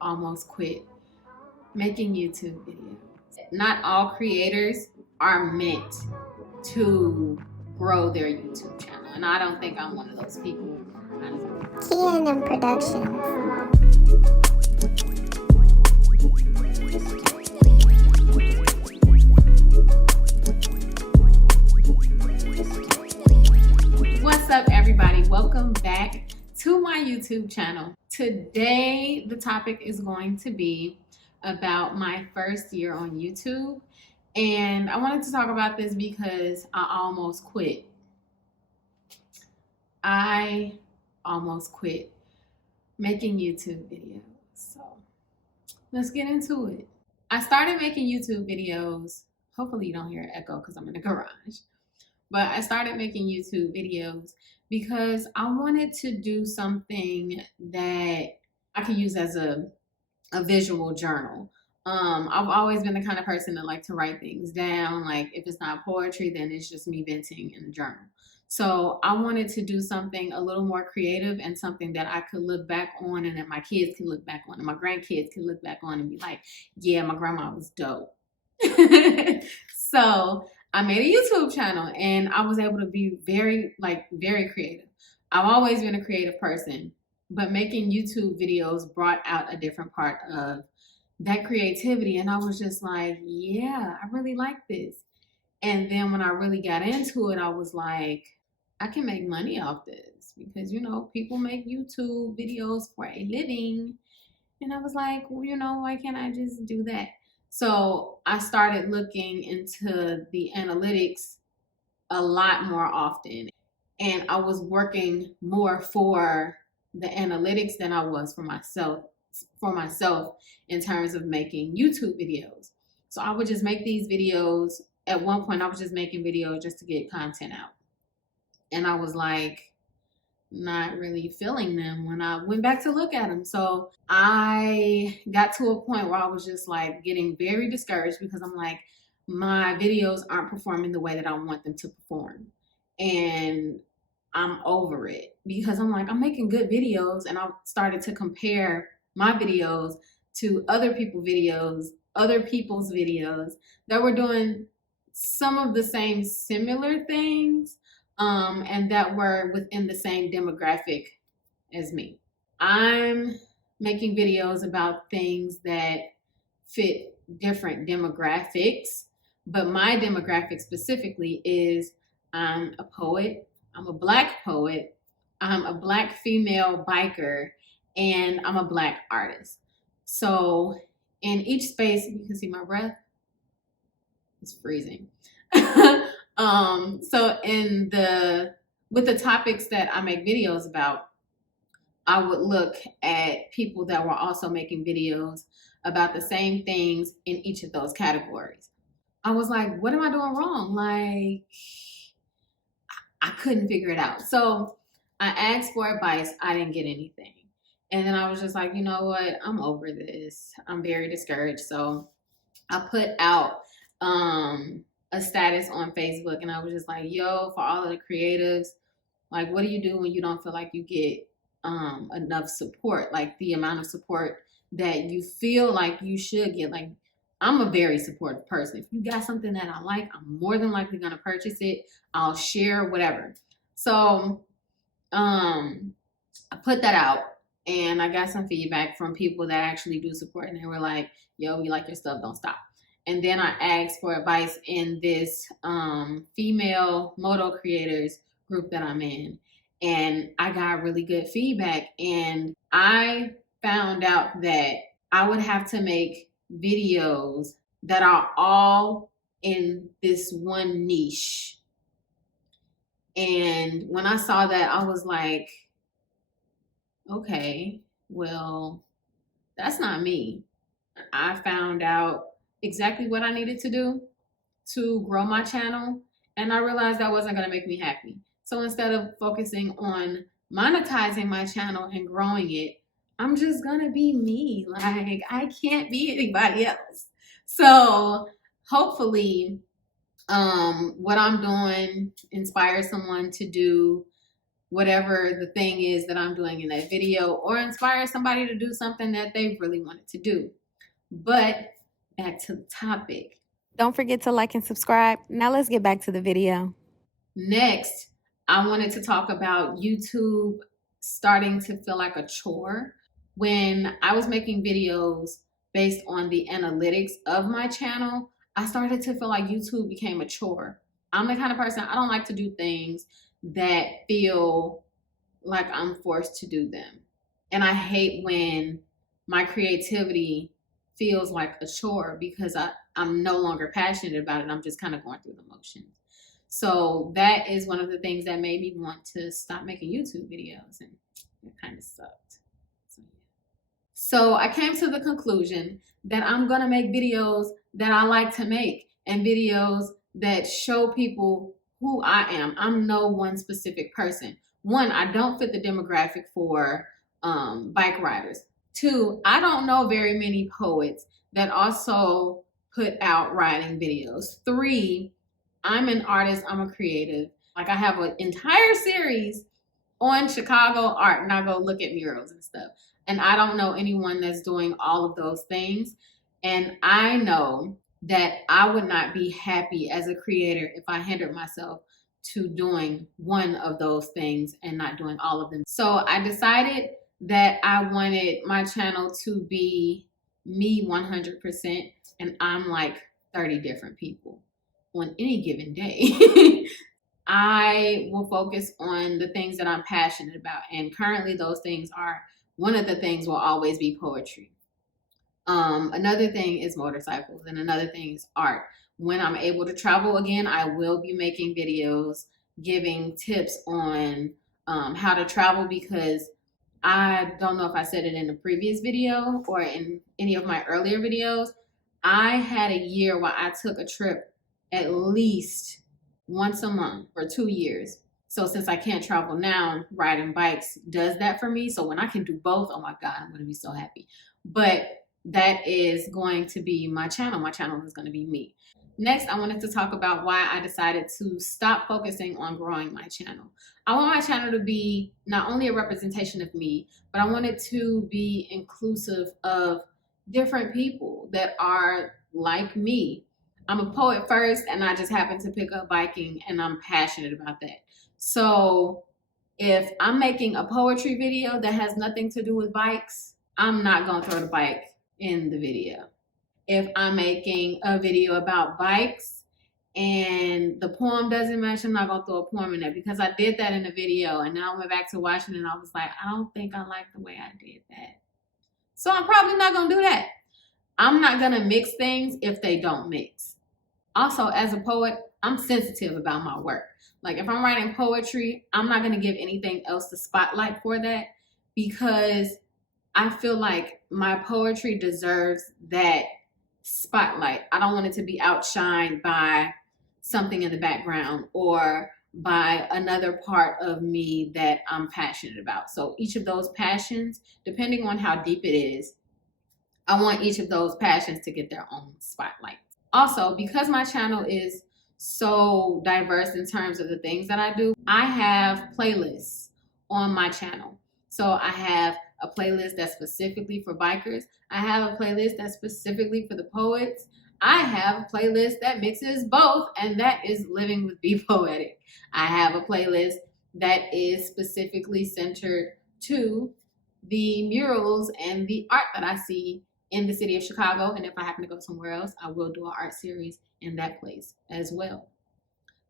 almost quit making YouTube videos. Not all creators are meant to grow their YouTube channel, and I don't think I'm one of those people. Keane Productions. What's up, everybody? Welcome back to my YouTube channel. Today, the topic is going to be about my first year on YouTube. And I wanted to talk about this because I almost quit. I almost quit making YouTube videos. So let's get into it. I started making YouTube videos. Hopefully you don't hear an echo because I'm in the garage. But I started making YouTube videos because I wanted to do something that I could use as a visual journal. I've always been the kind of person that like to write things down. Like if it's not poetry, then it's just me venting in a journal. So I wanted to do something a little more creative and something that I could look back on and that my kids can look back on and my grandkids can look back on and be like, yeah, my grandma was dope. So I made a YouTube channel and I was able to be very creative. I've always been a creative person, but making YouTube videos brought out a different part of that creativity. And I was just like, yeah, I really like this. And then when I really got into it, I was like, I can make money off this because, you know, people make YouTube videos for a living. And I was like, well, you know, why can't I just do that? So I started looking into the analytics a lot more often. And I was working more for the analytics than I was for myself in terms of making YouTube videos. So I would just make these videos. At one point, I was just making videos just to get content out. And I was like, not really feeling them when I went back to look at them. So I got to a point where I was just like getting very discouraged because I'm like, my videos aren't performing the way that I want them to perform. And I'm over it because I'm like, I'm making good videos. And I started to compare my videos to other people's videos that were doing some of the same similar things, and that were within the same demographic as me. I'm making videos about things that fit different demographics, but my demographic specifically is I'm a poet, I'm a Black poet, I'm a Black female biker, and I'm a Black artist. So in each space, you can see my breath, it's freezing. So with the topics that I make videos about, I would look at people that were also making videos about the same things in each of those categories. I was like, what am I doing wrong? Like, I couldn't figure it out. So I asked for advice. I didn't get anything. And then I was just like, you know what? I'm over this. I'm very discouraged. So I put out a status on Facebook and I was just like, yo, for all of the creatives, like, what do you do when you don't feel like you get enough support, like the amount of support that you feel like you should get? Like, I'm a very supportive person. If you got something that I like, I'm more than likely gonna purchase it. I'll share whatever. So I put that out and I got some feedback from people that actually do support, and they were like, yo, we like your stuff, don't stop. And then I asked for advice in this female moto creators group that I'm in. And I got really good feedback. And I found out that I would have to make videos that are all in this one niche. And when I saw that, I was like, okay, well, that's not me. I found out exactly what I needed to do to grow my channel, and I realized that wasn't going to make me happy. So instead of focusing on monetizing my channel and growing it, I'm just going to be me. Like, I can't be anybody else. So hopefully what I'm doing inspires someone to do whatever the thing is that I'm doing in that video, or inspire somebody to do something that they really wanted to do. But back to the topic. Don't forget to like and subscribe. Now let's get back to the video. Next, I wanted to talk about YouTube starting to feel like a chore. When I was making videos based on the analytics of my channel, I started to feel like YouTube became a chore. I'm the kind of person, I don't like to do things that feel like I'm forced to do them. And I hate when my creativity feels like a chore because I'm no longer passionate about it. I'm just kind of going through the motions. So that is one of the things that made me want to stop making YouTube videos, and it kind of sucked. So I came to the conclusion that I'm gonna make videos that I like to make, and videos that show people who I am. I'm no one specific person. One, I don't fit the demographic for bike riders. Two, I don't know very many poets that also put out riding videos. Three, I'm an artist, I'm a creative. Like, I have an entire series on Chicago art, and I go look at murals and stuff. And I don't know anyone that's doing all of those things. And I know that I would not be happy as a creator if I hindered myself to doing one of those things and not doing all of them. So I decided that I wanted my channel to be me 100%, and I'm like 30 different people on any given day. I will focus on the things that I'm passionate about, and currently those things are, one of the things will always be poetry. Another thing is motorcycles, and another thing is art. When I'm able to travel again, I will be making videos giving tips on how to travel, because I don't know if I said it in a previous video or in any of my earlier videos. I had a year where I took a trip at least once a month for 2 years. So since I can't travel now, riding bikes does that for me. So when I can do both, oh my God, I'm going to be so happy. But that is going to be my channel. My channel is going to be me. Next, I wanted to talk about why I decided to stop focusing on growing my channel. I want my channel to be not only a representation of me, but I want it to be inclusive of different people that are like me. I'm a poet first, and I just happen to pick up biking, and I'm passionate about that. So if I'm making a poetry video that has nothing to do with bikes, I'm not going to throw the bike in the video. If I'm making a video about bikes and the poem doesn't match, I'm not going to throw a poem in there, because I did that in a video, and now I went back to watching it and I was like, I don't think I like the way I did that. So I'm probably not going to do that. I'm not going to mix things if they don't mix. Also, as a poet, I'm sensitive about my work. Like, if I'm writing poetry, I'm not going to give anything else the spotlight for that, because I feel like my poetry deserves that spotlight. I don't want it to be outshined by something in the background or by another part of me that I'm passionate about. So each of those passions, depending on how deep it is, I want each of those passions to get their own spotlight. Also, because my channel is so diverse in terms of the things that I do, I have playlists on my channel. So I have a playlist that's specifically for bikers. I have a playlist that's specifically for the poets. I have a playlist that mixes both, and that is Living with B.Poetique. I have a playlist that is specifically centered to the murals and the art that I see in the city of Chicago. And if I happen to go somewhere else, I will do an art series in that place as well.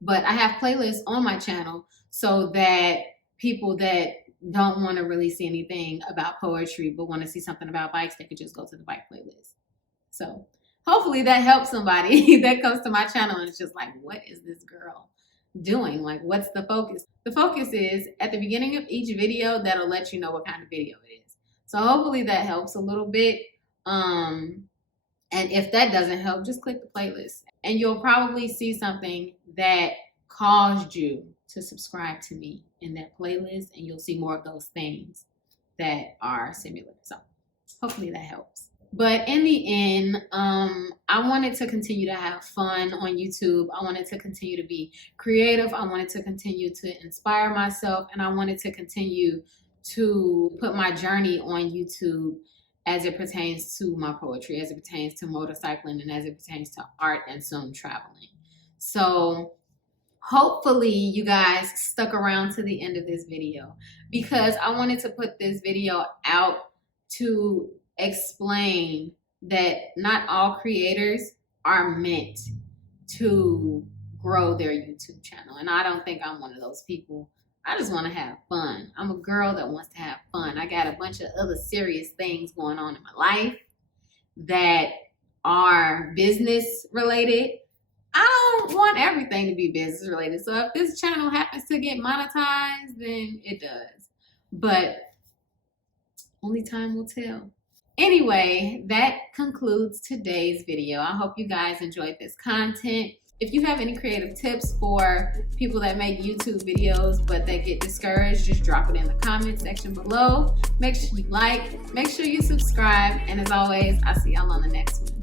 But I have playlists on my channel so that people that don't want to really see anything about poetry but want to see something about bikes, they could just go to the bike playlist. So hopefully that helps somebody that comes to my channel and it's just like, what is this girl doing? Like, what's the focus? The focus is at the beginning of each video, that'll let you know what kind of video it is. So hopefully that helps a little bit. And if that doesn't help, just click the playlist and you'll probably see something that caused you to subscribe to me in that playlist, and you'll see more of those things that are similar. So hopefully that helps. But in the end, I wanted to continue to have fun on YouTube. I wanted to continue to be creative. I wanted to continue to inspire myself. And I wanted to continue to put my journey on YouTube as it pertains to my poetry, as it pertains to motorcycling, and as it pertains to art and soon traveling. So hopefully you guys stuck around to the end of this video, because I wanted to put this video out to explain that not all creators are meant to grow their YouTube channel. And I don't think I'm one of those people. I just want to have fun. I'm a girl that wants to have fun. I got a bunch of other serious things going on in my life that are business related. I don't want everything to be business related. So if this channel happens to get monetized, then it does. But only time will tell. Anyway, that concludes today's video. I hope you guys enjoyed this content. If you have any creative tips for people that make YouTube videos but they get discouraged, just drop it in the comment section below. Make sure you like, make sure you subscribe, and as always, I'll see y'all on the next one.